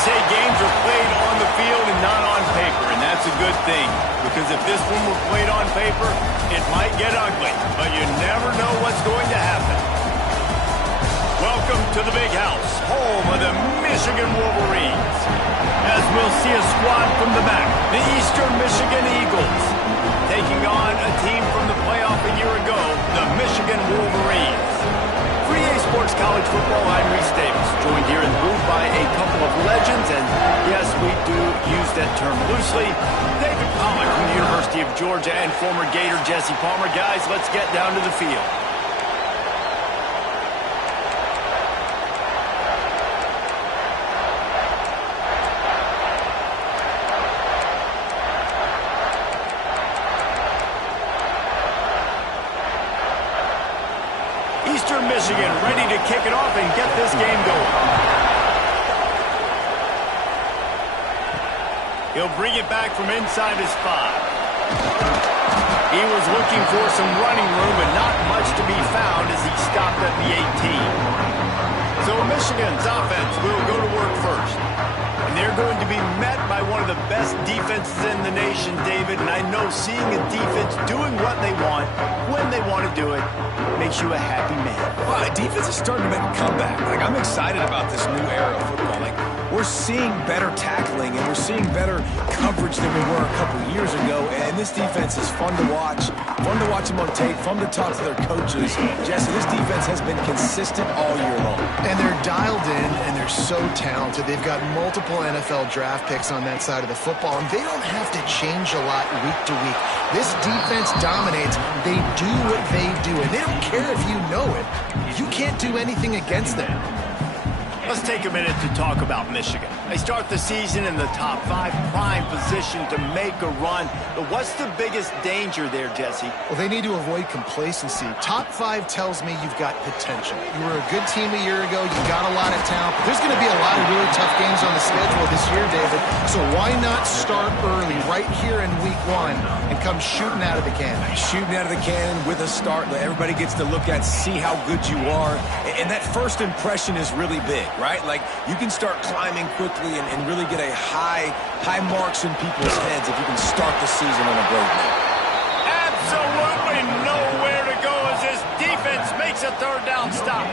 say games are played on the field and not on paper, and that's a good thing. Because if this one were played on paper, it might get ugly, but you never know what's going to happen. Welcome to the Big House, home of the Michigan Wolverines. As we'll see a squad from the back, the Eastern Michigan Eagles, taking on a team from the playoff a year ago, the Michigan Wolverines. For EA Sports College Football, I'm Reese Davis, joined here in the booth by a couple of legends, and yes, we do use that term loosely. David Pollack from the University of Georgia and former Gator Jesse Palmer. Guys, let's get down to the field. Eastern Michigan ready to kick it off and get this game going. He'll bring it back from inside his 5. He was looking for some running room, but not much to be found as he stopped at the 18. So Michigan's offense will go to work first. And they're going to be met by one of the best defenses in the nation, David. And I know seeing a defense doing what they want, when they want to do it, makes you a happy man. Well, the defense is starting to make a comeback. Like, I'm excited about this new era of football. Like, we're seeing better tackling and we're seeing better coverage than we were a couple years ago. And this defense is fun to watch them on tape, fun to talk to their coaches. Jesse, this defense has been consistent all year long. And they're dialed in and they're so talented. They've got multiple NFL draft picks on that side of the football, and they don't have to change a lot week to week. This defense dominates. They do what they do, and they don't care if you know it. You can't do anything against them. Let's take a minute to talk about Michigan. They start the season in the top 5, prime position to make a run. But what's the biggest danger there, Jesse? Well, they need to avoid complacency. Top 5 tells me you've got potential. You were a good team a year ago. You got a lot of talent. But there's going to be a lot of really tough games on the schedule this year, David. So why not start early right here in week 1 and come shooting out of the cannon? Shooting out of the cannon with a start that everybody gets to look at, see how good you are. And that first impression is really big, right? Like, you can start climbing quickly and really get a high marks in people's heads if you can start the season on a great note. Absolutely nowhere to go as this defense makes a third down stop.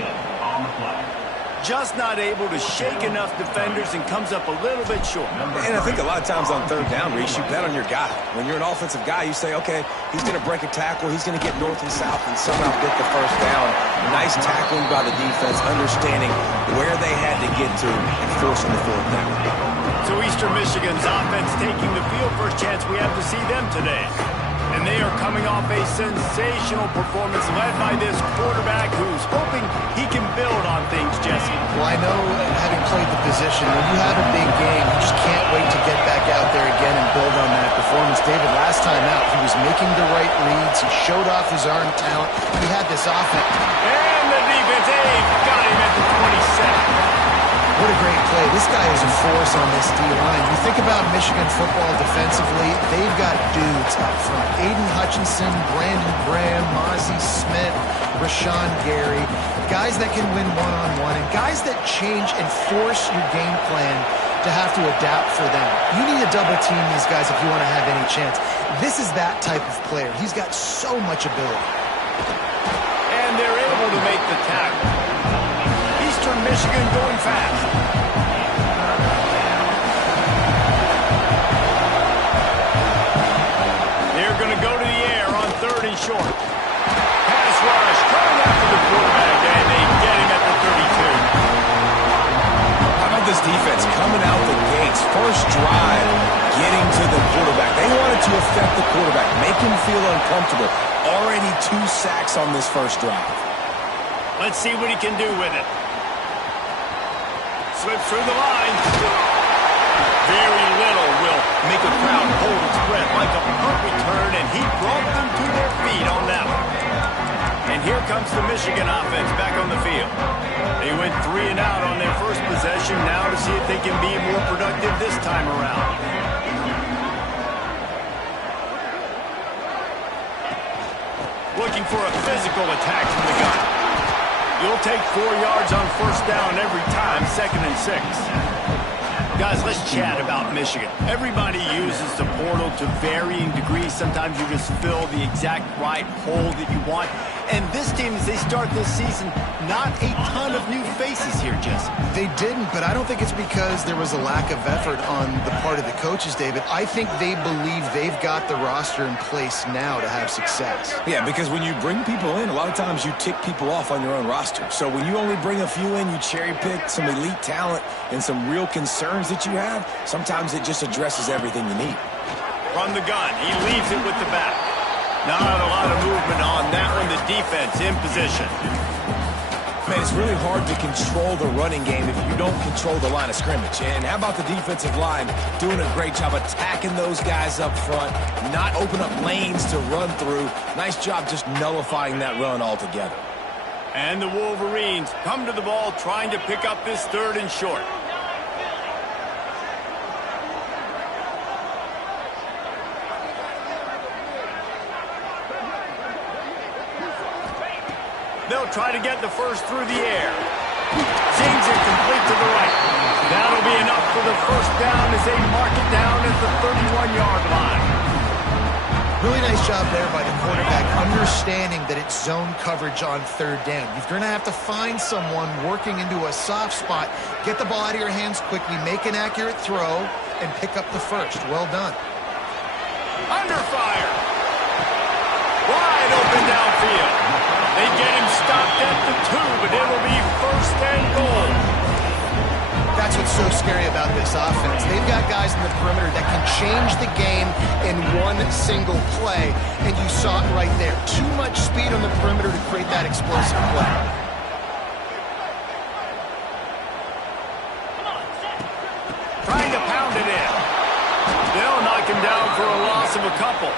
Just not able to shake enough defenders and comes up a little bit short. And I think a lot of times on third down, Reese, you bet on your guy. When you're an offensive guy, you say, okay, he's going to break a tackle, he's going to get north and south and somehow get the first down. Nice tackling by the defense, understanding where they had to get to and forcing the fourth down. So Eastern Michigan's offense taking the field. First chance we have to see them today. And they are coming off a sensational performance led by this quarterback who's hoping he can build on things, Jesse. Well, I know, having played the position, when you have a big game, you just can't wait to get back out there again and build on that performance. David, last time out, he was making the right reads. He showed off his arm talent. He had this offense. And the defense, got him at the 27. What a great play. This guy is a force on this D-line. You think about Michigan football defensively, they've got dudes up front. Aiden Hutchinson, Brandon Graham, Mozzie Smith, Rashawn Gary. Guys that can win one-on-one and guys that change and force your game plan to have to adapt for them. You need to double team these guys if you want to have any chance. This is that type of player. He's got so much ability. And they're able to make the tackle. Eastern Michigan going fast. They're going to go to the air on 3rd and short. Pass rush coming after the quarterback, and they get him at the 32. How about this defense coming out the gates? First drive, getting to the quarterback. They wanted to affect the quarterback, make him feel uncomfortable. Already 2 sacks on this first drive. Let's see what he can do with it. Slips through the line. Very little will make a crowd hold its breath like a punt return, and he brought them to their feet on that one. And here comes the Michigan offense back on the field. They went 3 and out on their first possession, now to see if they can be more productive this time around. Looking for a physical attack from the gun. You'll take 4 yards on first down every time, 2nd and 6. Guys, let's chat about Michigan. Everybody uses the portal to varying degrees. Sometimes you just fill the exact right hole that you want. And this team, as they start this season, not a ton of new faces here, Jesse. They didn't, but I don't think it's because there was a lack of effort on the part of the coaches, David. I think they believe they've got the roster in place now to have success. Yeah, because when you bring people in, a lot of times you tick people off on your own roster. So when you only bring a few in, you cherry pick some elite talent and some real concerns that you have, sometimes it just addresses everything you need. From the gun, he leaves it with the back. Not a lot of movement on that one. The defense in position. Man, it's really hard to control the running game if you don't control the line of scrimmage. And how about the defensive line doing a great job attacking those guys up front, not open up lanes to run through. Nice job just nullifying that run altogether. And the Wolverines come to the ball trying to pick up this 3rd and short. They'll try to get the first through the air. Sings it complete to the right. That'll be enough for the first down as they mark it down at the 31-yard line. Really nice job there by the quarterback, understanding that it's zone coverage on 3rd down. You're going to have to find someone working into a soft spot, get the ball out of your hands quickly, make an accurate throw, and pick up the first. Well done. Under fire. Wide open downfield. They get him stopped at the 2, but it'll be 1st and goal. That's what's so scary about this offense. They've got guys in the perimeter that can change the game in one single play, and you saw it right there. Too much speed on the perimeter to create that explosive play. Trying to pound it in. They'll knock him down for a loss of a couple.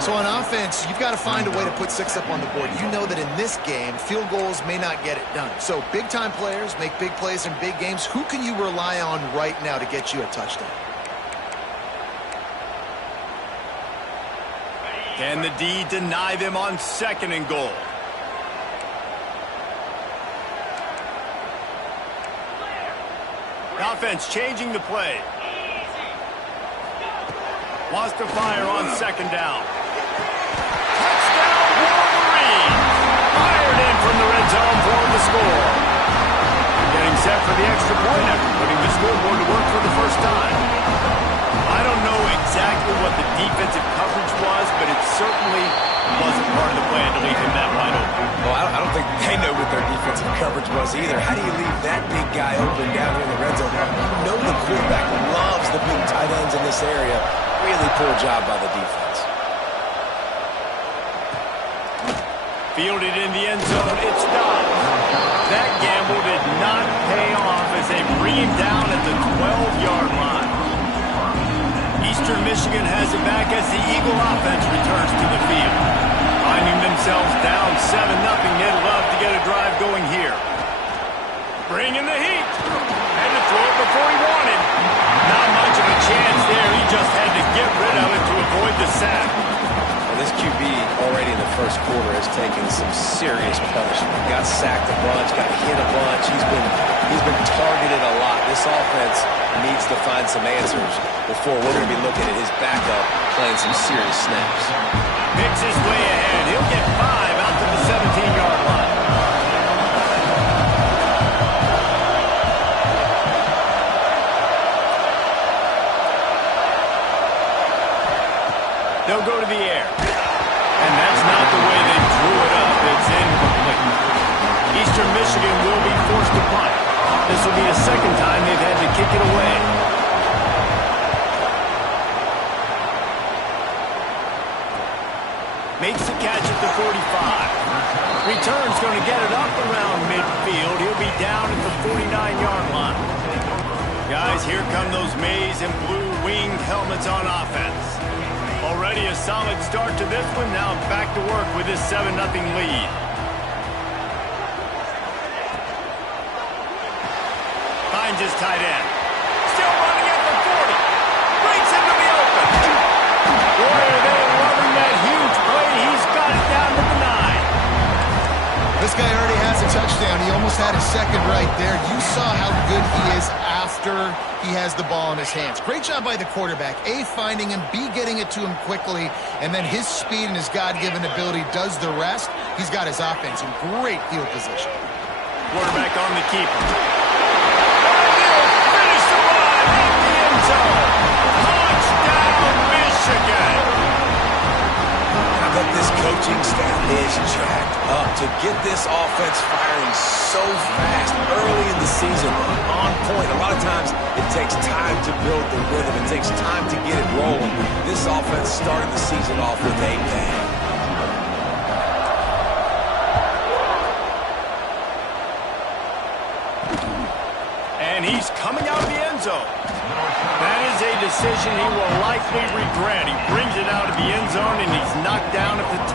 So on offense, you've got to find a way to put 6 up on the board. You know that in this game, field goals may not get it done. So big-time players make big plays in big games. Who can you rely on right now to get you a touchdown? Can the D deny them on 2nd and goal? Offense changing the play. Wants to fire on 2nd down. Touchdown, Wolverine! Fired in from the red zone for the score. Getting set for the extra point after putting the scoreboard to work for the first time. I don't know exactly what the defensive coverage was, but it certainly wasn't part of the plan to leave him that wide open. Well, I don't think they know what their defensive coverage was either. How do you leave that big guy open down here in the red zone? You know the quarterback loves the big tight ends in this area. Really poor job by the defense. Fielded in the end zone, it's stopped. That gamble did not pay off as they bring him down at the 12-yard line. Eastern Michigan has it back as the Eagle offense returns to the field. Finding themselves down 7-0, they'd love to get a drive going here. Bringing the heat. Had to throw it before he wanted. Not much of a chance there. He just had to get rid of it to avoid the sack. Well, this QB already in the first quarter has taken some serious punishment. Got sacked a bunch, got hit a bunch. He's been targeted a lot. This offense needs to find some answers before we're going to be looking at his backup playing some serious snaps. Picks his way ahead. He'll get 5 out to the 17-yard line. They'll go to the air. And that's not the way they drew it up. It's incomplete. Eastern Michigan will be forced to punt. This will be the 2nd time they've had to kick it away. Makes the catch at the 45. Return's going to get it up around midfield. He'll be down at the 49-yard line. Guys, here come those maize and blue winged helmets on offense. Already a solid start to this one. Now back to work with this 7-0 lead. Finds his tight end. Still running at the 40. Breaks into the open. Boy, are they loving that huge play. He's got it down to the 9. This guy already has a touchdown touchdown. He almost had a second right there. You saw how good he is after he has the ball in his hands. Great job by the quarterback. A, finding him, B, getting it to him quickly, and then his speed and his God-given ability does the rest. He's got his offense in great field position. Quarterback on the keeper. Finish the line off the end zone. Touchdown, Michigan. But this coaching staff is jacked up to get this offense firing so fast early in the season, on point. A lot of times it takes time to build the rhythm. It takes time to get it rolling. This offense started the season off with a bang. And he's coming out of the end zone. That is a decision he will likely regret. He brings it out of the end zone, and he's knocked down at the 10.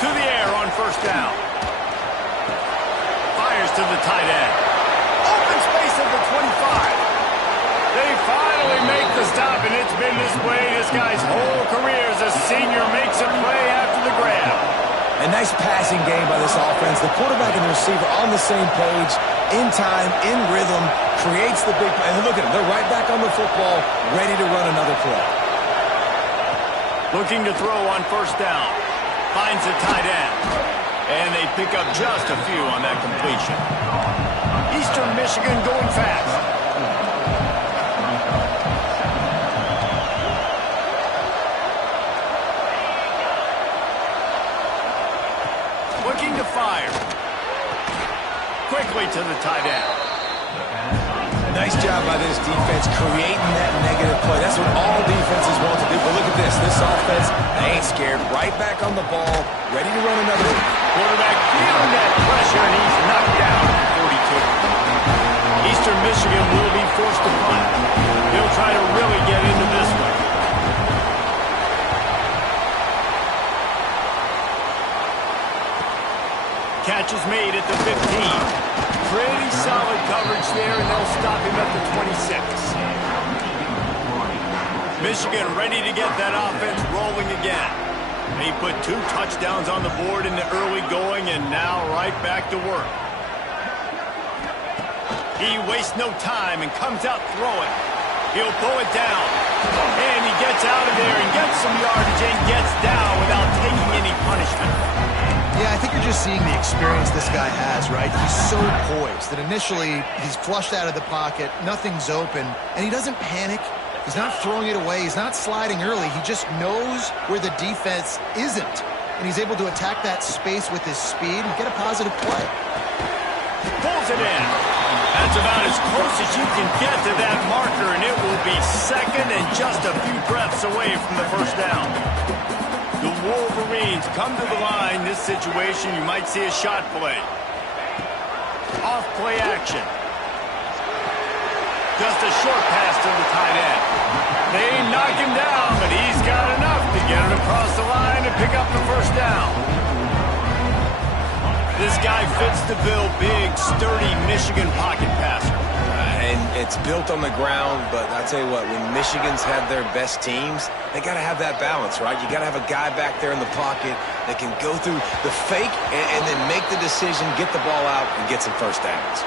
To the air on first down. Fires to the tight end. Open space at the 25. They finally make the stop, and it's been this way this guy's whole career as a senior makes a play after the grab. A nice passing game by this offense. The quarterback and the receiver on the same page, in time, in rhythm, creates the big play. And look at them. They're right back on the football, ready to run another play. Looking to throw on first down. Finds the tight end. And they pick up just a few on that completion. Eastern Michigan going fast. Looking to fire. Quickly to the tight end. Nice job by this defense creating that negative play. That's what all defenses want to do. But look at this. This offense, they ain't scared. Right back on the ball, ready to run another. Quarterback feeling that pressure, and he's knocked down at 42. Eastern Michigan will be forced to punt. He'll try to really get into this one. Catch is made at the 15. Pretty solid coverage there, and they'll stop him at the 26. Michigan ready to get that offense rolling again. They put 2 touchdowns on the board in the early going, and now right back to work. He wastes no time and comes out throwing. He'll pull it down. And he gets out of there and gets some yardage and gets down without taking any punishment. Yeah, I think you're just seeing the experience this guy has, right? He's so poised that initially he's flushed out of the pocket, nothing's open, and he doesn't panic. He's not throwing it away. He's not sliding early. He just knows where the defense isn't, and he's able to attack that space with his speed and get a positive play. Pulls it in. That's about as close as you can get to that marker, and it will be second and just a few breaths away from the first down. The Wolverines come to the line. This situation, you might see a shot play. Off play action. Just a short pass to the tight end. They knock him down, but he's got enough to get it across the line and pick up the first down. This guy fits the bill. Big, sturdy Michigan pocket passer. And it's built on the ground, but I tell you what, when Michigan's had their best teams, they got to have that balance, right? You got to have a guy back there in the pocket that can go through the fake and then make the decision, get the ball out, and get some first downs.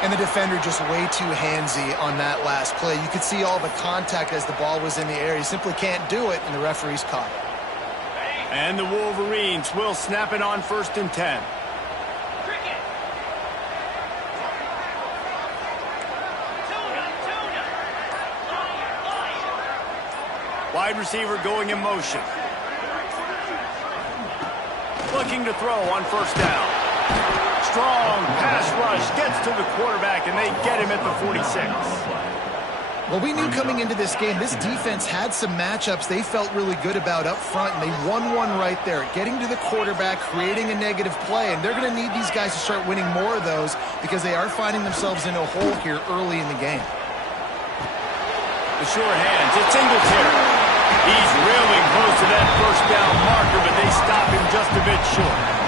And the defender just way too handsy on that last play. You could see all the contact as the ball was in the air. He simply can't do it, and the referee's caught it. And the Wolverines will snap it on first and 10. Wide receiver going in motion. Looking to throw on first down. Strong pass rush gets to the quarterback, and they get him at the 46. Well, we knew coming into this game, this defense had some matchups they felt really good about up front, and they won one right there, getting to the quarterback, creating a negative play, and they're going to need these guys to start winning more of those because they are finding themselves in a hole here early in the game. The sure hands, it's Singletary. He's really close to that first down marker, but they stop him just a bit short.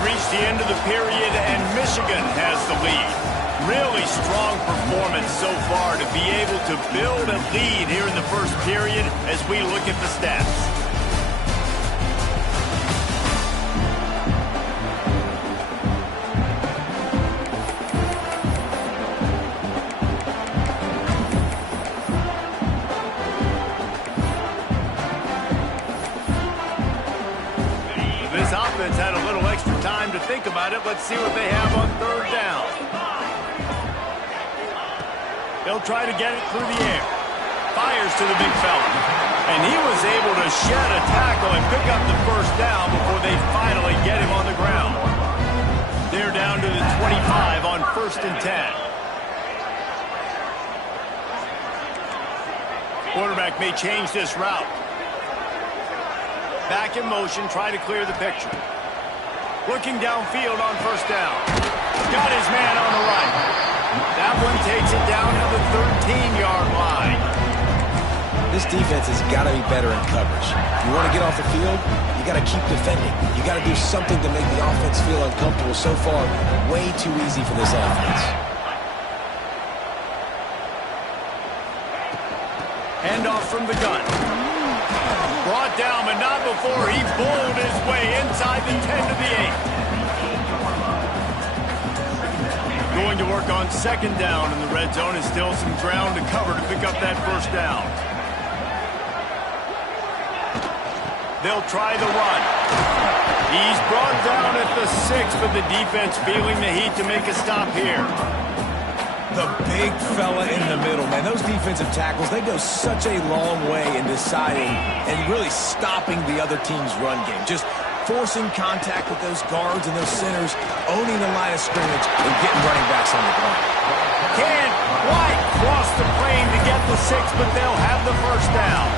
We've reached the end of the period, and Michigan has the lead. Really strong performance so far to be able to build a lead here in the first period as we look at the stats. This offense had a little extra time to think about it. Let's see what they have on third down. They'll try to get it through the air. Fires to the big fella. And he was able to shed a tackle and pick up the first down before they finally get him on the ground. They're down to the 25 on 1st and 10. Quarterback may change this route. Back in motion, try to clear the picture. Looking downfield on 1st down. Got his man on the right. That one takes it down to the 13-yard line. This defense has got to be better in coverage. You want to get off the field, you got to keep defending. You got to do something to make the offense feel uncomfortable. So far, way too easy for this offense. Handoff from the gun. Brought down, but not before he bowled his way inside the 10 to the 8. Going to work on 2nd down in the red zone, and still some ground to cover to pick up that 1st down. They'll try the run. He's brought down at the 6, but the defense feeling the heat to make a stop here. The big fella in the middle, man. Those defensive tackles, they go such a long way in deciding and really stopping the other team's run game. Just forcing contact with those guards and those centers, owning the line of scrimmage, and getting running backs on the ground. Can't quite cross the plane to get the 6, but they'll have the 1st down.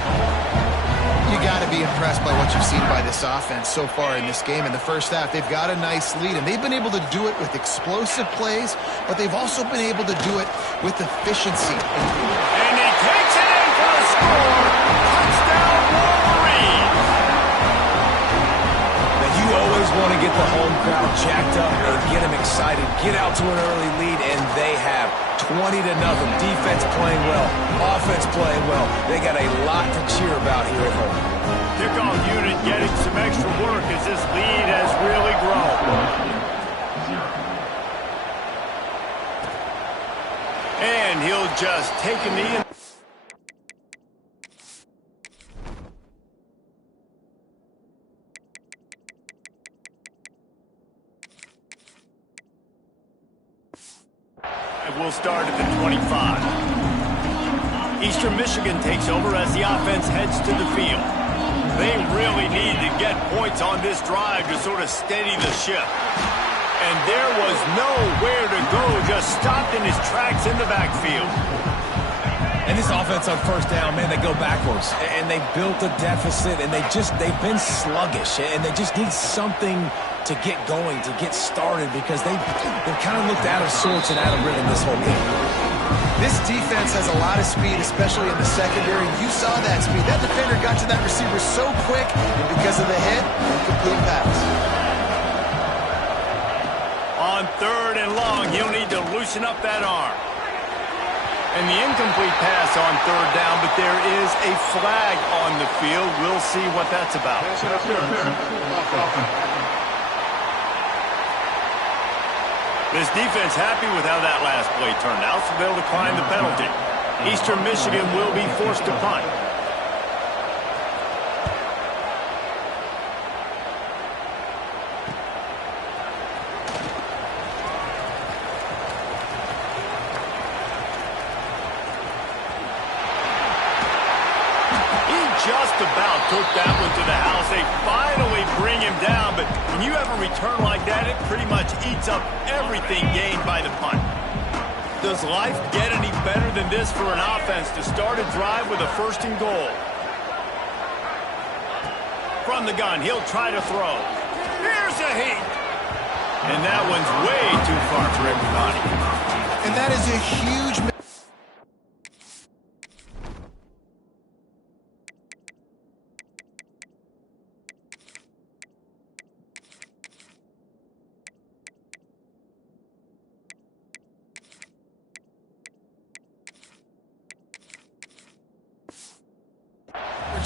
You got to be impressed by what you've seen by this offense so far in this game. In the first half, they've got a nice lead, and they've been able to do it with explosive plays, but they've also been able to do it with efficiency. And he takes it in for the score. Touchdown, Wolverine. Now, you always want to get the home crowd jacked up and get them excited, get out to an early lead, and they have 20-0. Defense playing well, offense playing well. They got a lot to cheer about here at home. Kickoff unit getting some extra work as this lead has really grown. And he'll just take a knee and we'll start at the 25. Eastern Michigan takes over as the offense heads to the field. They really need to get points on this drive to sort of steady the ship. And there was nowhere to go, just stopped in his tracks in the backfield. And this offense on 1st down, man, they go backwards. And they built a deficit, and they've been sluggish. And they just need something to get going, to get started, because they've kind of looked out of sorts and out of rhythm this whole game. This defense has a lot of speed, especially in the secondary. You saw that speed. That defender got to that receiver so quick, and because of the hit, incomplete pass. On 3rd and long, he'll need to loosen up that arm. And the incomplete pass on 3rd down, but there is a flag on the field. We'll see what that's about. This defense happy with how that last play turned out, so they'll decline the penalty. Eastern Michigan will be forced to punt. Just about took that one to the house. They finally bring him down, but when you have a return like that, it pretty much eats up everything gained by the punt. Does life get any better than this for an offense to start a drive with a 1st and goal? From the gun, he'll try to throw. Here's a heat. And that one's way too far for everybody. And that is a huge mistake.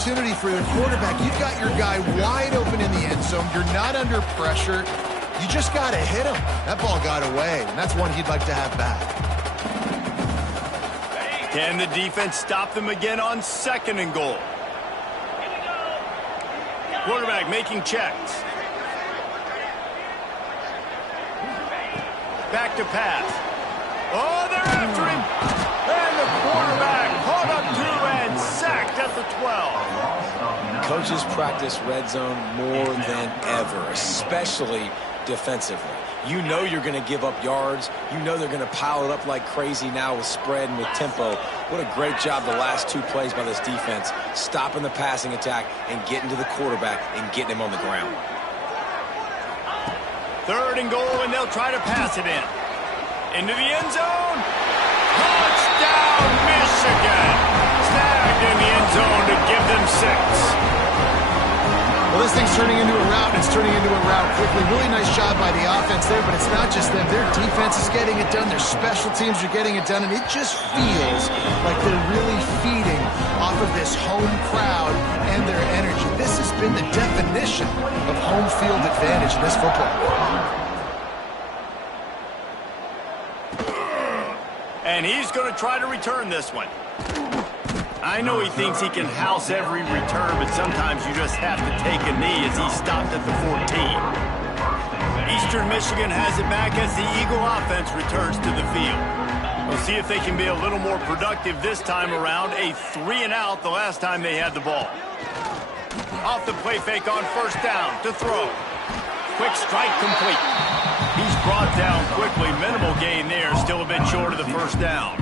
opportunity for your quarterback. You've got your guy wide open in the end zone. You're not under pressure. You just got to hit him. That ball got away, and that's one he'd like to have back. Can the defense stop them again on 2nd and goal? Quarterback making checks. Back to pass. Oh, they're after him. And the quarterback caught up 2 and sacked at the 12. Coaches practice red zone more than ever, especially defensively. You know you're going to give up yards. You know they're going to pile it up like crazy now with spread and with tempo. What a great job the last 2 plays by this defense, stopping the passing attack and getting to the quarterback and getting him on the ground. 3rd and goal, and they'll try to pass it in. Into the end zone. Touchdown, Michigan. Snagged in the end zone to give them 6. Well, this thing's turning into a rout, and it's turning into a rout quickly. Really nice job by the offense there, but it's not just them. Their defense is getting it done. Their special teams are getting it done, and it just feels like they're really feeding off of this home crowd and their energy. This has been the definition of home field advantage in this football. And he's going to try to return this one. I know he thinks he can house every return, but sometimes you just have to take a knee as he stopped at the 14. Eastern Michigan has it back as the Eagle offense returns to the field. We'll see if they can be a little more productive this time around. A 3-and-out the last time they had the ball. Off the play fake on 1st down to throw. Quick strike complete. He's brought down quickly. Minimal gain there. Still a bit short of the 1st down.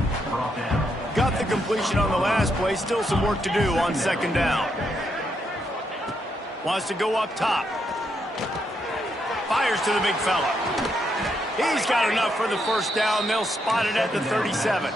Got the completion on the last play. Still some work to do on 2nd down. Wants to go up top. Fires to the big fella. He's got enough for the 1st down. They'll spot it at the 37.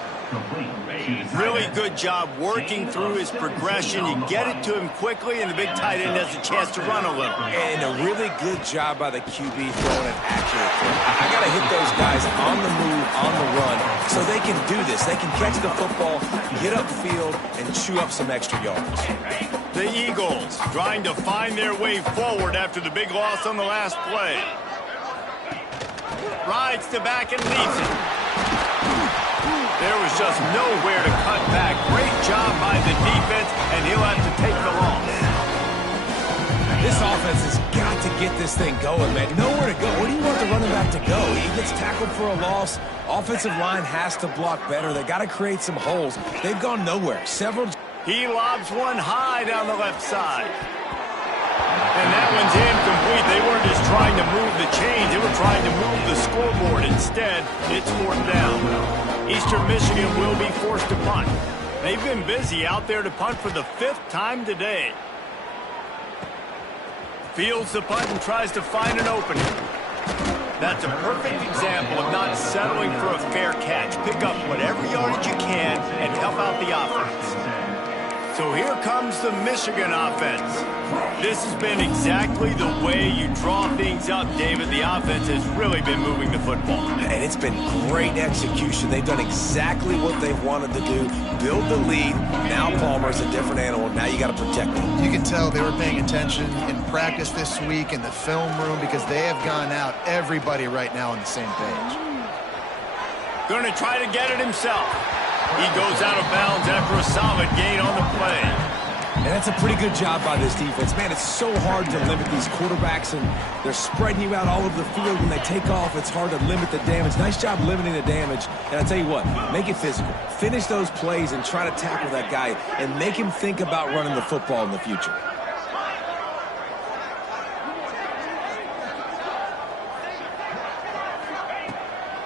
Really good job working through his progression. You get it to him quickly, and the big tight end has a chance to run a little. And a really good job by the QB throwing it accurately. I got to hit those guys on the move, on the run, so they can do this. They can catch the football, get upfield, and chew up some extra yards. The Eagles trying to find their way forward after the big loss on the last play. Rides to back and leaves it. There was just nowhere to cut back. Great job by the defense, and he'll have to take the loss. This offense has got to get this thing going, man. Nowhere to go. Where do you want the running back to go? He gets tackled for a loss. Offensive line has to block better. They got to create some holes. They've gone nowhere. He lobs one high down the left side. And that one's incomplete. They weren't just trying to move the chains. They were trying to move the scoreboard. Instead, it's 4th down. Eastern Michigan will be forced to punt. They've been busy out there to punt for the 5th time today. Fields the punt and tries to find an opening. That's a perfect example of not settling for a fair catch. Pick up whatever yardage you can and help out the offense. So here comes the Michigan offense. This has been exactly the way you draw things up, David. The offense has really been moving the football. And it's been great execution. They've done exactly what they've wanted to do. Build the lead. Now Palmer's a different animal. Now you got to protect him. You can tell they were paying attention in practice this week in the film room because they have gone out, everybody right now on the same page. Going to try to get it himself. He goes out of bounds after a solid gain on the play. And that's a pretty good job by this defense. Man, it's so hard to limit these quarterbacks, and they're spreading you out all over the field. When they take off, it's hard to limit the damage. Nice job limiting the damage. And I tell you what, make it physical. Finish those plays and try to tackle that guy and make him think about running the football in the future.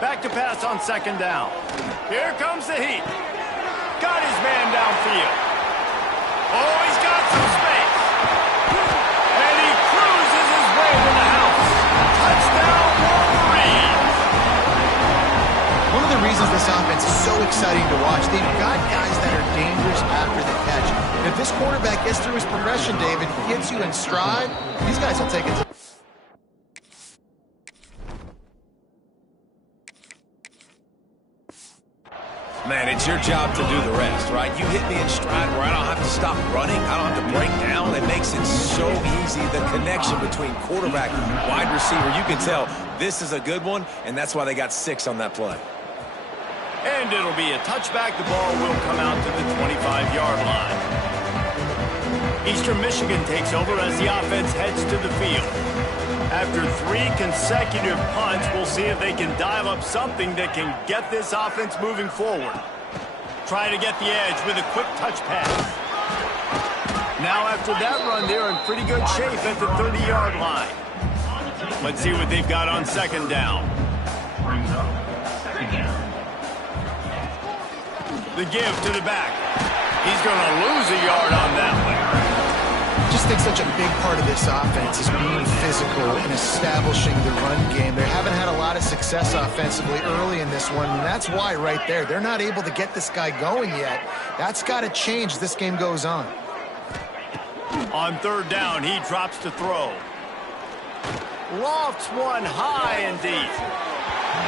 Back to pass on 2nd down. Here comes the heat. Got his man downfield. Oh, he's got some space. And he cruises his way to the house. Touchdown, Wolverines. One of the reasons this offense is so exciting to watch, they've got guys that are dangerous after the catch. And if this quarterback gets through his progression, David, gets you in stride, these guys will take it to... Man, it's your job to do the rest, right? You hit me in stride where I don't have to stop running. I don't have to break down. It makes it so easy. The connection between quarterback and wide receiver, you can tell this is a good one, and that's why they got 6 on that play. And it'll be a touchback. The ball will come out to the 25-yard line. Eastern Michigan takes over as the offense heads to the field. After 3 consecutive punts, we'll see if they can dial up something that can get this offense moving forward. Try to get the edge with a quick touch pass. Now after that run, they're in pretty good shape at the 30-yard line. Let's see what they've got on second down. The give to the back. He's going to lose a yard on that one. I just think such a big part of this offense is being physical and establishing the run game. They haven't had a lot of success offensively early in this one, and that's why right there. They're not able to get this guy going yet. That's got to change as this game goes on. On third down, he drops to throw. Lofts one high and deep.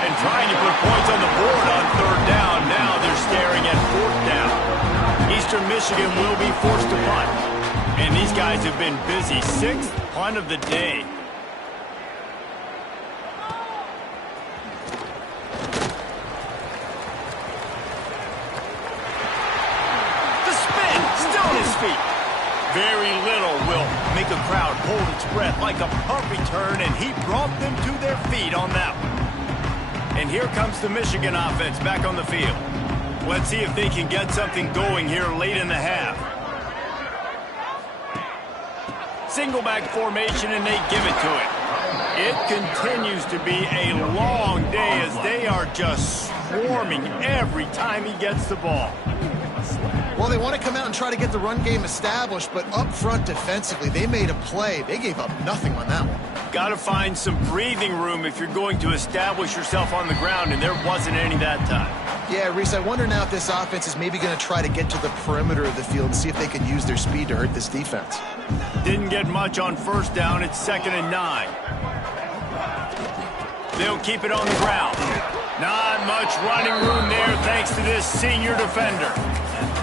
And trying to put points on the board on third down. Now they're staring at fourth down. Eastern Michigan will be forced to punt. And these guys have been busy. 6th punt of the day. The spin, still on his feet. Very little will make a crowd hold its breath like a punt return, and he brought them to their feet on that one. And here comes the Michigan offense back on the field. Let's see if they can get something going here late in the half. Single back formation, and they give it to it. It continues to be a long day as they are just swarming every time he gets the ball. Well, they want to come out and try to get the run game established, but up front defensively, they made a play. They gave up nothing on that one. Got to find some breathing room if you're going to establish yourself on the ground, and there wasn't any that time. Yeah, Reese, I wonder now if this offense is maybe going to try to get to the perimeter of the field and see if they can use their speed to hurt this defense. Didn't get much on first down. It's 2nd and 9. They'll keep it on the ground. Not much running room there thanks to this senior defender.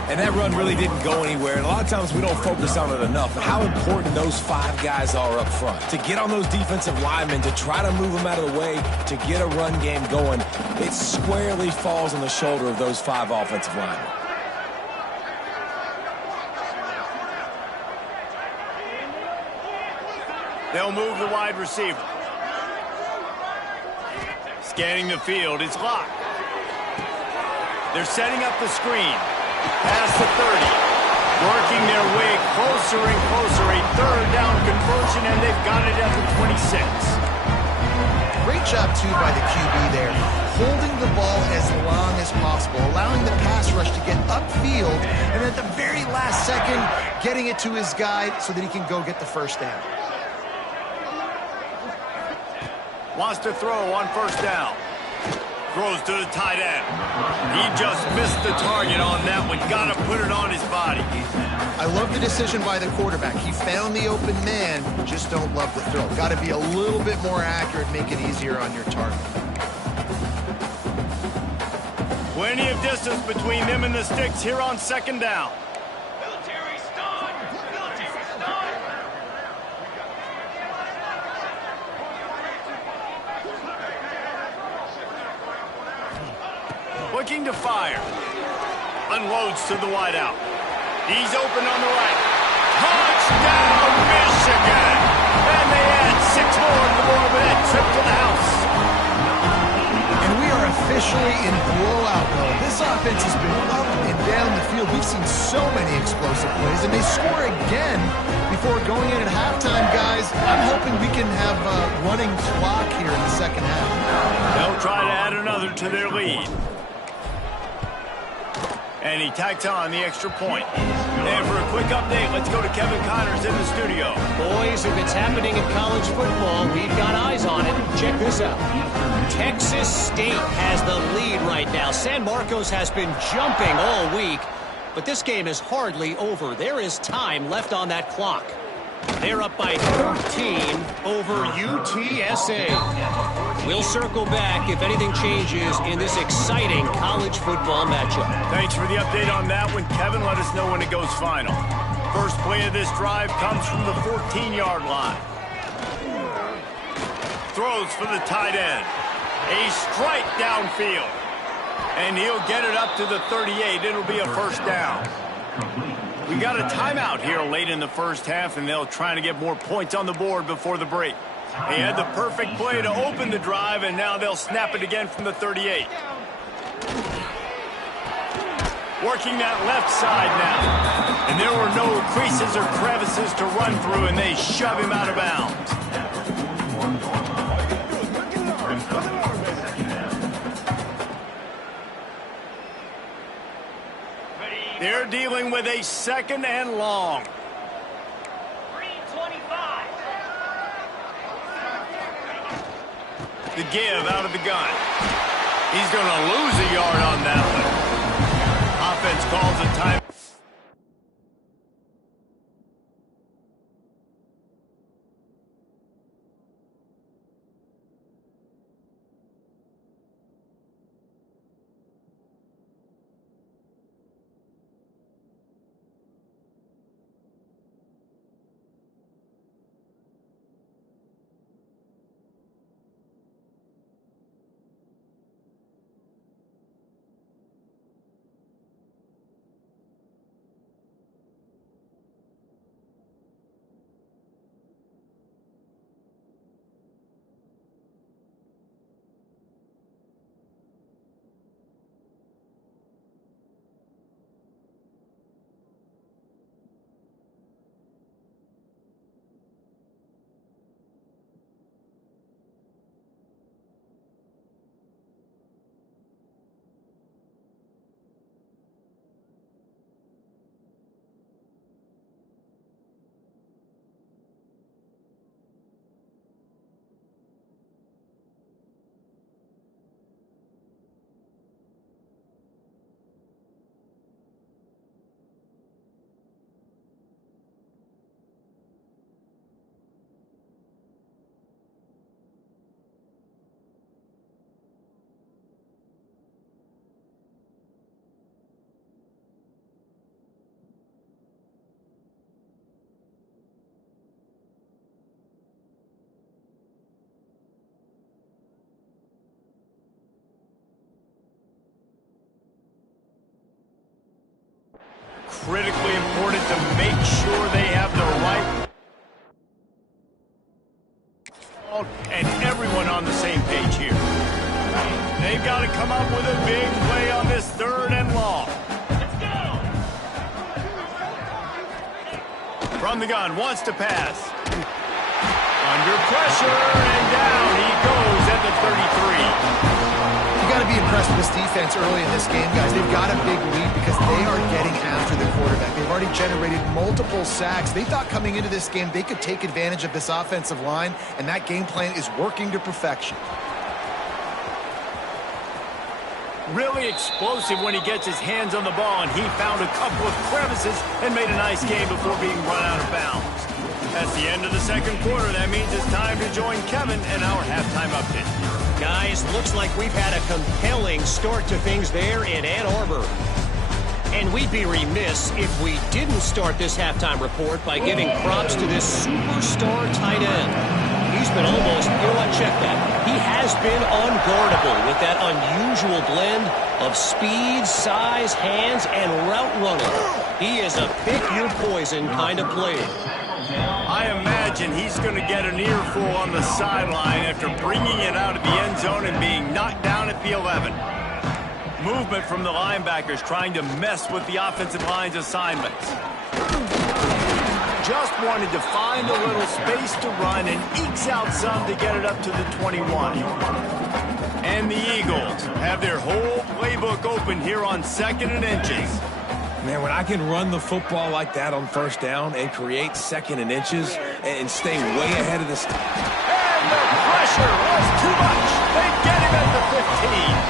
And that run really didn't go anywhere. And a lot of times we don't focus on it enough. How important those 5 guys are up front. To get on those defensive linemen, to try to move them out of the way, to get a run game going, it squarely falls on the shoulder of those 5 offensive linemen. They'll move the wide receiver. Scanning the field, it's locked. They're setting up the screen. Past the 30. Working their way closer and closer. A third down conversion, and they've got it at the 26. Great job, too, by the QB there. Holding the ball as long as possible. Allowing the pass rush to get upfield. And at the very last second, getting it to his guy so that he can go get the first down. Wants to throw on first down. Throws to the tight end. He just missed the target on that one. Got to put it on his body. I love the decision by the quarterback. He found the open man, just don't love the throw. Got to be a little bit more accurate, make it easier on your target. Plenty of distance between them and the sticks here on second down. Looking to fire. Unloads to the wideout. He's open on the right. Touchdown, Michigan! And they add 6 more to the board with that trip to the house. And we are officially in blowout mode. This offense has been up and down the field. We've seen so many explosive plays, and they score again before going in at halftime, guys. I'm hoping we can have a running clock here in the second half. They'll try to add another to their lead. And he tacks on the extra point. And for a quick update, let's go to Kevin Connors in the studio. Boys, if it's happening in college football, we've got eyes on it. Check this out. Texas State has the lead right now. San Marcos has been jumping all week, but this game is hardly over. There is time left on that clock. They're up by 13 over UTSA. We'll circle back if anything changes in this exciting college football matchup. Thanks for the update on that one, Kevin. Let us know when it goes final. First play of this drive comes from the 14-yard line. Throws for the tight end. A strike downfield. And he'll get it up to the 38. It'll be a first down. We got a timeout here late in the first half, and they'll try to get more points on the board before the break. They had the perfect play to open the drive, and now they'll snap it again from the 38. Working that left side now. And there were no creases or crevices to run through, and they shove him out of bounds. They're dealing with a second and long. 3:25. The give out of the gun. He's going to lose a yard on that one. Offense calls a time. Critically important to make sure they have the right and everyone on the same page here. They've got to come up with a big play on this third and long. Let's go. From the gun, wants to pass. Under pressure, and down he goes at the 33. You got to be impressed with this defense early in this game, guys. They've got a big lead because they are getting after the quarterback. They've already generated multiple sacks. They thought coming into this game they could take advantage of this offensive line, and that game plan is working to perfection. Really explosive when he gets his hands on the ball, and he found a couple of crevices and made a nice game before being run out of bounds. That's the end of the second quarter. That means it's time to join Kevin and our halftime update. Guys, looks like we've had a compelling start to things there in Ann Arbor. And we'd be remiss if we didn't start this halftime report by giving props to this superstar tight end. He's been almost, you know what, check that. He has been unguardable with that unusual blend of speed, size, hands, and route running. He is a pick-your-poison kind of player. I imagine he's going to get an earful on the sideline after bringing it out of the end zone and being knocked down at the 11. Movement from the linebackers trying to mess with the offensive line's assignments. Just wanted to find a little space to run and ekes out some to get it up to the 21. And the Eagles have their whole playbook open here on 2nd and inches. Man, when I can run the football like that on first down and create 2nd and inches and stay way ahead of the... And the pressure was too much. They get him at the 15.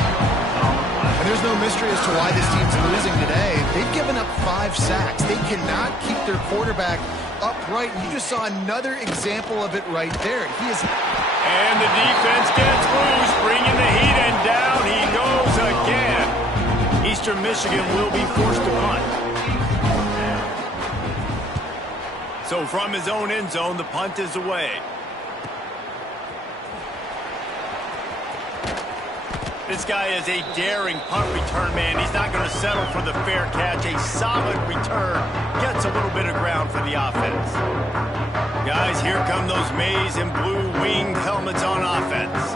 And there's no mystery as to why this team's losing today. They've given up 5 sacks. They cannot keep their quarterback upright. And you just saw another example of it right there. And the defense gets loose, bringing the heat, and down he goes again. Eastern Michigan will be forced to punt. So from his own end zone, the punt is away. This guy is a daring punt return man. He's not going to settle for the fair catch. A solid return gets a little bit of ground for the offense. Guys, here come those maize and blue winged helmets on offense.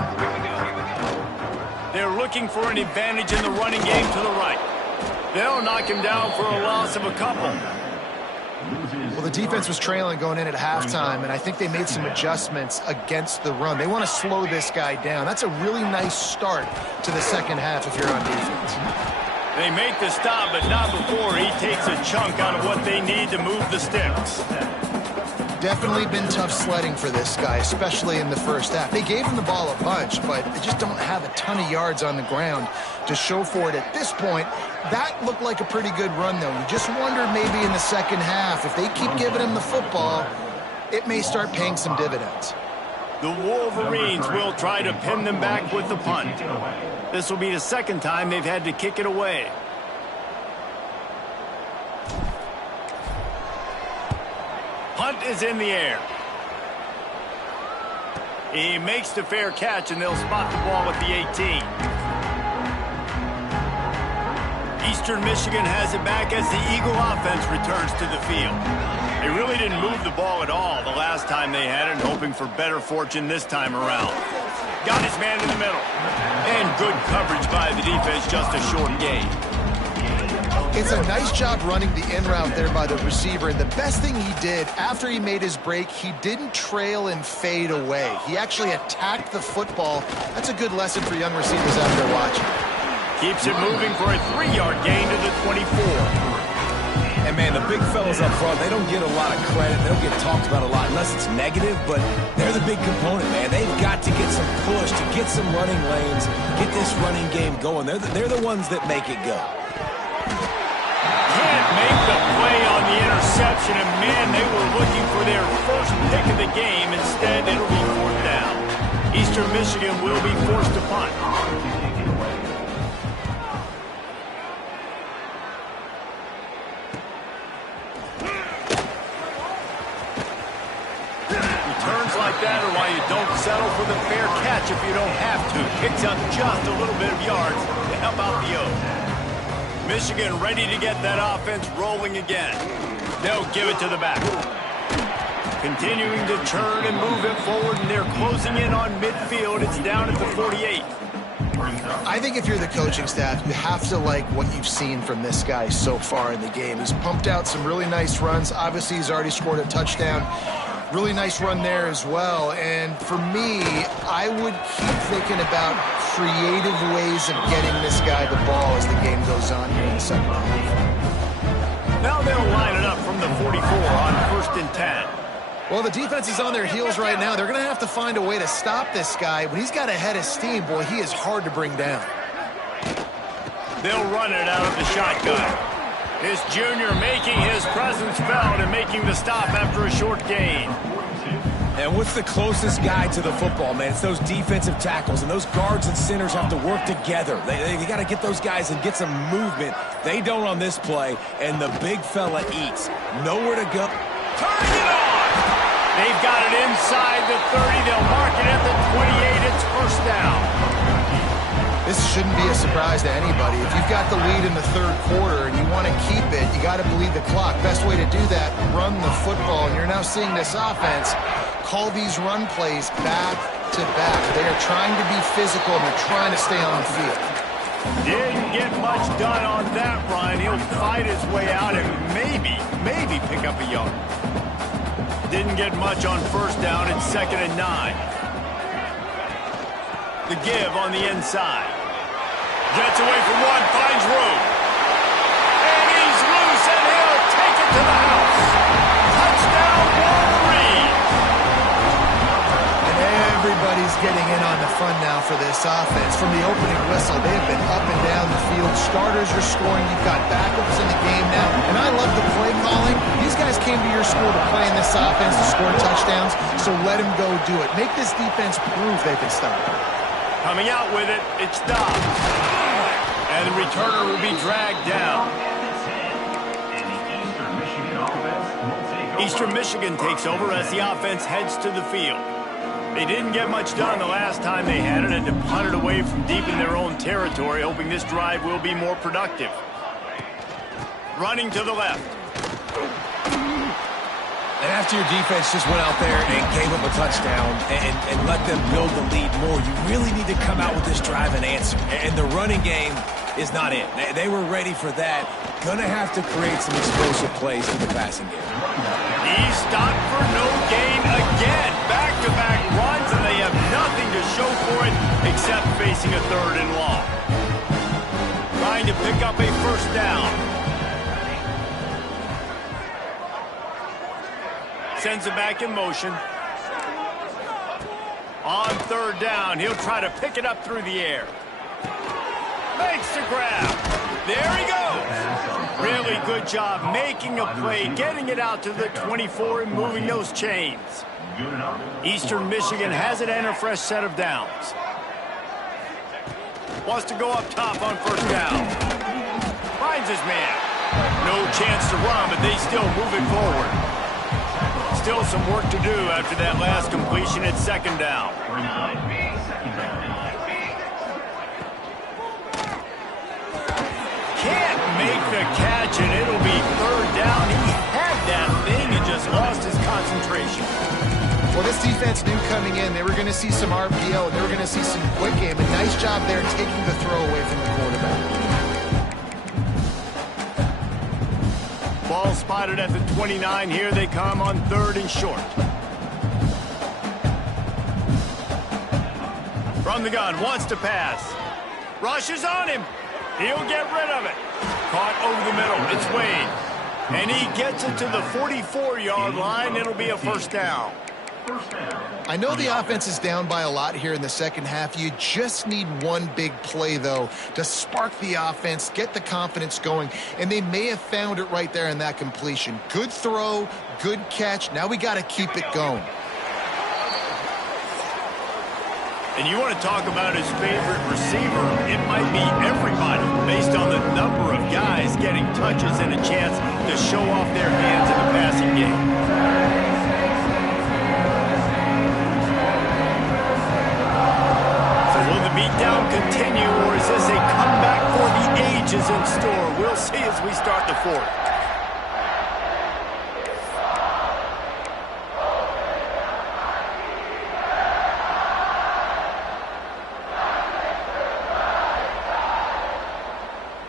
They're looking for an advantage in the running game to the right. They'll knock him down for a loss of a couple. Well, the defense was trailing going in at halftime, and I think they made some adjustments against the run. They want to slow this guy down. That's a really nice start to the second half if you're on defense. They make the stop, but not before he takes a chunk out of what they need to move the sticks. Definitely been tough sledding for this guy, especially in the first half. They gave him the ball a bunch, but they just don't have a ton of yards on the ground to show for it at this point. That looked like a pretty good run, though. You just wonder maybe in the second half, if they keep giving him the football, it may start paying some dividends. The Wolverines will try to pin them back with the punt. This will be the second time they've had to kick it away. Punt is in the air. He makes the fair catch, and they'll spot the ball at the 18. Eastern Michigan has it back as the Eagle offense returns to the field. They really didn't move the ball at all the last time they had it, hoping for better fortune this time around. Got his man in the middle. And good coverage by the defense, just a short gain. It's a nice job running the in route there by the receiver. And the best thing he did after he made his break, he didn't trail and fade away. He actually attacked the football. That's a good lesson for young receivers out there watching. Keeps it moving for a 3-yard gain to the 24. And, man, the big fellas up front, they don't get a lot of credit. They don't get talked about a lot unless it's negative, but they're the big component, man. They've got to get some push, to get some running lanes, get this running game going. They're the ones that make it go. Can't make the play on the interception, and, man, they were looking for their first pick of the game. Instead, it'll be 4th down. Eastern Michigan will be forced to punt. Like that, or why you don't settle for the fair catch if you don't have to. Picks up just a little bit of yards to help out the O's. Michigan ready to get that offense rolling again. They'll give it to the back. Continuing to turn and move it forward, and they're closing in on midfield. It's down at the 48. I think if you're the coaching staff, you have to like what you've seen from this guy so far in the game. He's pumped out some really nice runs. Obviously, he's already scored a touchdown. Really nice run there as well. And for me, I would keep thinking about creative ways of getting this guy the ball as the game goes on here in the second half. Now they'll line it up from the 44 on 1st and 10. Well, the defense is on their heels right now. They're going to have to find a way to stop this guy. When he's got a head of steam, boy, he is hard to bring down. They'll run it out of the shotgun. This junior making his presence felt and making the stop after a short gain. And what's the closest guy to the football, man? It's those defensive tackles, and those guards and centers have to work together. They got to get those guys and get some movement. They don't on this play, and the big fella eats. Nowhere to go. Turning it on! They've got it inside the 30. They'll mark it at the 28. It's 1st down. This shouldn't be a surprise to anybody. If you've got the lead in the 3rd quarter and you want to keep it, you got to bleed the clock. Best way to do that, run the football. And you're now seeing this offense call these run plays back to back. They are trying to be physical, and they're trying to stay on the field. Didn't get much done on that run. He'll fight his way out and maybe pick up a yard. Didn't get much on 1st down. It's 2nd and 9. The give on the inside. Gets away from one, finds room. And he's loose, and he'll take it to the house. Touchdown, Wolverines! And everybody's getting in on the fun now for this offense. From the opening whistle, they have been up and down the field. Starters are scoring. You've got backups in the game now. And I love the play calling. These guys came to your school to play in this offense to score touchdowns, so let them go do it. Make this defense prove they can stop it. Coming out with it, it's stopped. And the returner will be dragged down. Eastern Michigan takes over as the offense heads to the field. They didn't get much done the last time they had it and to punt it away from deep in their own territory, hoping this drive will be more productive. Running to the left. And after your defense just went out there and gave up a touchdown and let them build the lead more, you really need to come out with this drive and answer. And the running game is not it. They were ready for that. Gonna have to create some explosive plays for the passing game. He's stopped for no gain again. Back-to-back runs, and they have nothing to show for it except facing a 3rd and long. Trying to pick up a first down. Sends it back in motion. On 3rd down, he'll try to pick it up through the air. Makes the grab. There he goes. Really good job making a play, getting it out to the 24 and moving those chains. Eastern Michigan has it and a fresh set of downs. Wants to go up top on 1st down. Finds his man. No chance to run, but they still move it forward. Still some work to do after that last completion at 2nd down. Can't make the catch, and it'll be 3rd down. He had that thing and just lost his concentration. Well, this defense knew coming in they were going to see some RPO, and they were going to see some quick game. A nice job there taking the throw away from the quarterback. Ball spotted at the 29. Here they come on 3rd and short. From the gun, wants to pass. Rushes on him. He'll get rid of it. Caught over the middle. It's Wade. And he gets it to the 44-yard line. It'll be a 1st down. I know the offense is down by a lot here in the 2nd half. You just need one big play, though, to spark the offense, get the confidence going, and they may have found it right there in that completion. Good throw, good catch. Now we got to keep it going. And you want to talk about his favorite receiver, it might be everybody based on the number of guys getting touches and a chance to show off their hands in the passing game. So will the beatdown continue, or is this a comeback for the ages in store? We'll see as we start the 4th.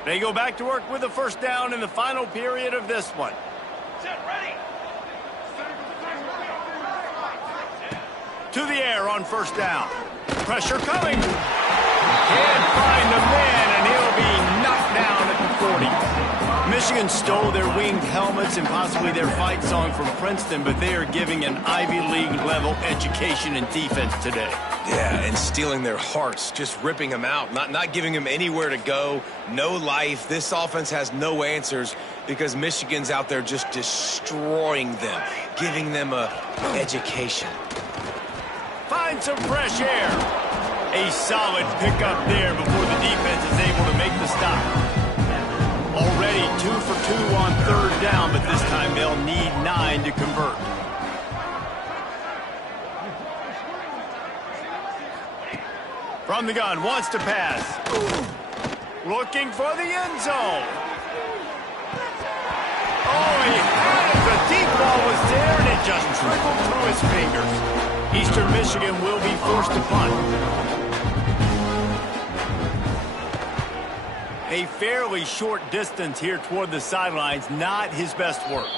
They go back to work with a 1st down in the final period of this one. Set, ready. To the air on 1st down. Pressure coming. Can't find the man, and he'll be knocked down at the 40. Michigan stole their winged helmets and possibly their fight song from Princeton, but they are giving an Ivy League level education in defense today. Yeah, and stealing their hearts, just ripping them out, not giving them anywhere to go, no life. This offense has no answers because Michigan's out there just destroying them, giving them a education. Find some fresh air. A solid pickup there before the defense is able to make the stop. Already 2 for 2 on 3rd down, but this time they'll need 9 to convert. From the gun, wants to pass. Looking for the end zone. Oh, he had it. The deep ball was there, and it just trickled through his fingers. Eastern Michigan will be forced to punt. A fairly short distance here toward the sidelines, not his best work.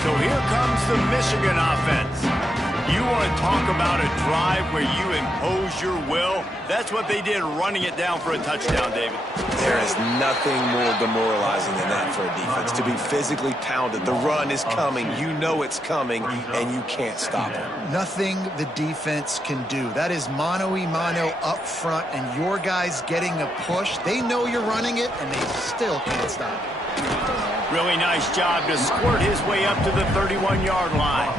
So here comes the Michigan offense. You want to talk about a drive where you impose your will? That's what they did, running it down for a touchdown, David. There is nothing more demoralizing than that for a defense, to be physically pounded. The run is coming. You know it's coming, and you can't stop it. Nothing the defense can do. That is mano-a-mano up front, and your guys getting a push. They know you're running it, and they still can't stop it. Really nice job to squirt his way up to the 31-yard line.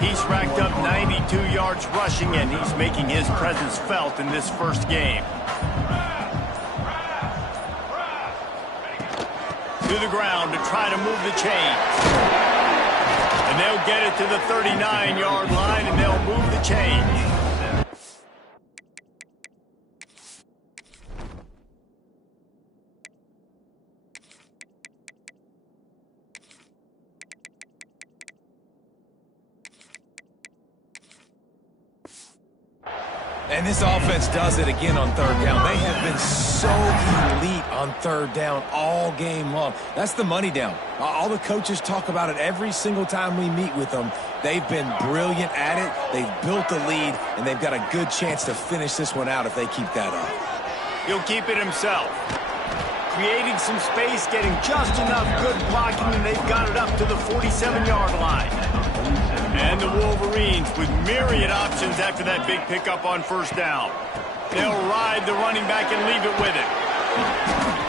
He's racked up 92 yards rushing, and he's making his presence felt in this first game. To the ground to try to move the chains. And they'll get it to the 39-yard line, and they'll move the chains. And this offense does it again on third down. They have been so elite on third down all game long. That's the money down. All the coaches talk about it every single time we meet with them. They've been brilliant at it. They've built the lead, and they've got a good chance to finish this one out if they keep that up. He'll keep it himself. Creating some space, getting just enough good blocking, and they've got it up to the 47-yard line. And the Wolverines with myriad options after that big pickup on first down. They'll ride the running back and leave it with it.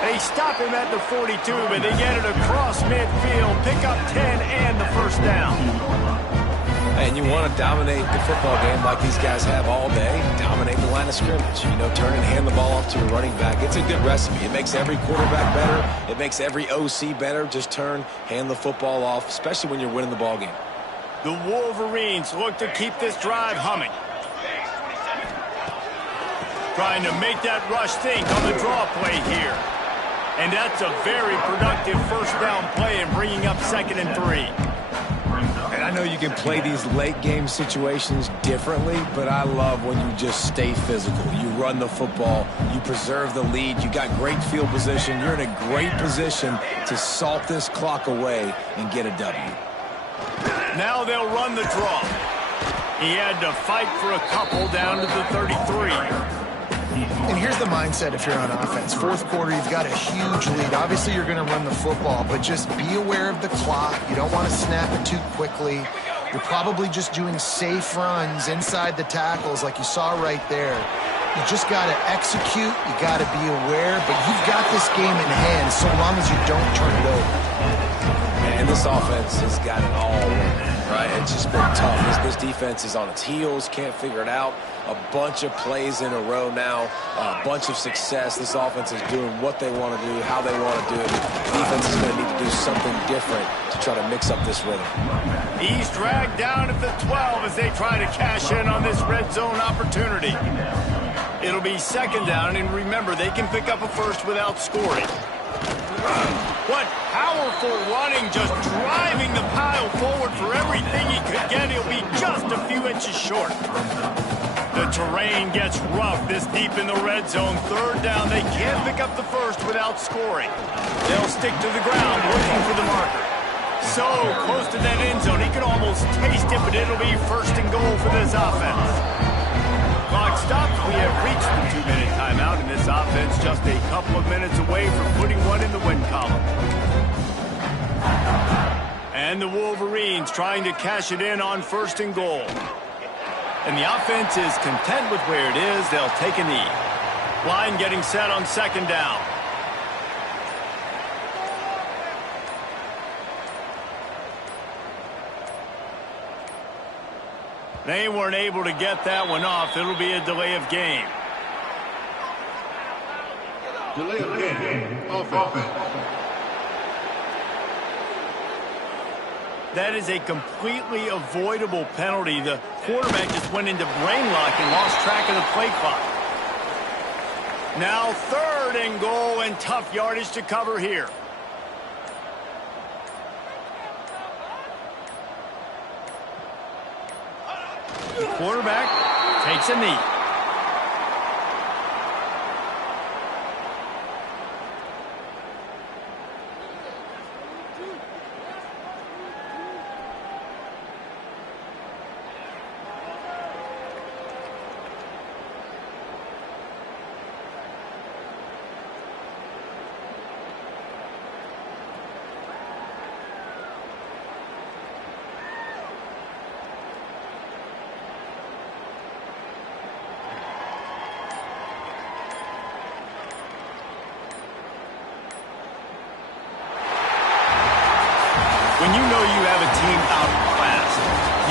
They stop him at the 42, but they get it across midfield, pick up 10 and the first down. And you want to dominate the football game like these guys have all day. Dominate the line of scrimmage. You know, turn and hand the ball off to a running back. It's a good recipe. It makes every quarterback better. It makes every OC better. Just turn, hand the football off, especially when you're winning the ball game. The Wolverines look to keep this drive humming. Trying to make that rush think on the draw play here. And that's a very productive first down play and bringing up 2nd and 3. And I know you can play these late game situations differently, but I love when you just stay physical. You run the football, you preserve the lead, you got great field position, you're in a great position to salt this clock away and get a W. Now they'll run the draw. He had to fight for a couple down to the 33. And here's the mindset if you're on offense. Fourth quarter, you've got a huge lead. Obviously, you're going to run the football, but just be aware of the clock. You don't want to snap it too quickly. You're probably just doing safe runs inside the tackles like you saw right there. You just got to execute. You got to be aware, but you've got this game in hand so long as you don't turn it over. And this offense has got it all working, right? It's just been tough. This defense is on its heels, can't figure it out. A bunch of plays in a row now, a bunch of success. This offense is doing what they want to do, how they want to do it. The defense is going to need to do something different to try to mix up this rhythm. He's dragged down at the 12 as they try to cash in on this red zone opportunity. It'll be 2nd down, and remember, they can pick up a first without scoring. What powerful running, just driving the pile forward for everything he could get. He'll be just a few inches short. The terrain gets rough this deep in the red zone. 3rd down, they can't pick up the first without scoring. They'll stick to the ground looking for the marker. So close to that end zone, he can almost taste it, but it'll be 1st and goal for this offense. Clock stops. We have reached the 2-minute timeout, and this offense just a couple of minutes away from putting one in the win column. And the Wolverines trying to cash it in on 1st and goal. And the offense is content with where it is. They'll take a knee. Line getting set on 2nd down. They weren't able to get that one off. It'll be a delay of game. Delay of game. Offense. That is a completely avoidable penalty. The quarterback just went into brain lock and lost track of the play clock. Now 3rd and goal, and tough yardage to cover here. The quarterback takes a knee.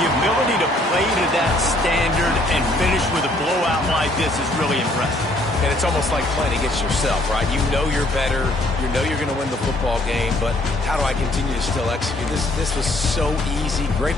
The ability to play to that standard and finish with a blowout like this is really impressive. And it's almost like playing against yourself, right? You know you're better. You know you're going to win the football game, but how do I continue to still execute? This was so easy. Great